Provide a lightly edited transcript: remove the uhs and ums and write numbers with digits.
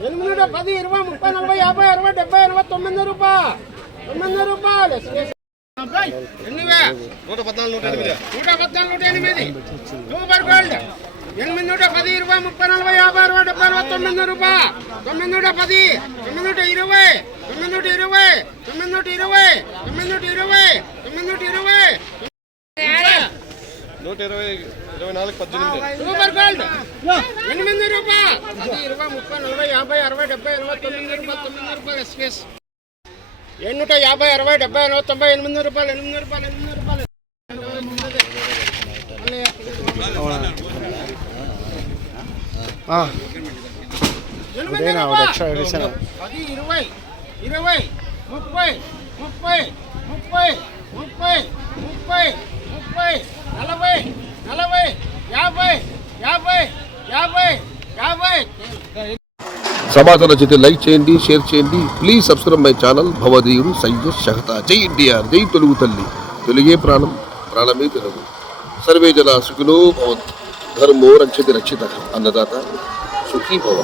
8, 10, 20, 30, 40, 50, 60, 70, 89 రూపాయలు. 9 రూపాయలు. ఎన్నివే? 114, 108. 2 గోల్డ్. 8, 10, 20, 30, 40, 50, 60, 70, 89 రూపాయలు. 9, 10, 9, 20, 9, 20, 9, 20, 9, 20, 9, 20. 120, 24, 18. సూపర్ గోల్డ్ 8 రూపాయలు. 10, 20, 30, 40, 50, 60, 70, 89 రూపాయలు. 9 రూపాయలు. ఎస్పీఎస్ 850, 60, 70, 80, 90, 8 రూపాయలు. 8 రూపాయలు. 8 రూపాయలు. ఉదయనా ఒక ఎక్స్ట్రా ఎడిషన్ 10, 20, 20, 30, 30, 30, 30, 30, 30, 40, 40, 50, 50, 50, 50. సమాచారం నచ్చితే లైక్ చేయండి, షేర్ చేయండి. ప్లీజ్ సబ్స్క్రైబ్ మై ఛానల్ భవదీయుడు సయ్యద్ షహతా. జై ఎన్టీఆర్, జై తెలుగు తల్లి. తెలుగే ప్రాణం, ప్రాణమే తెలుగు. సర్వే జన సుఖినో భవంతు. ధర్మో రక్షతి రక్షితః. అన్నదాత సుఖీ భవ.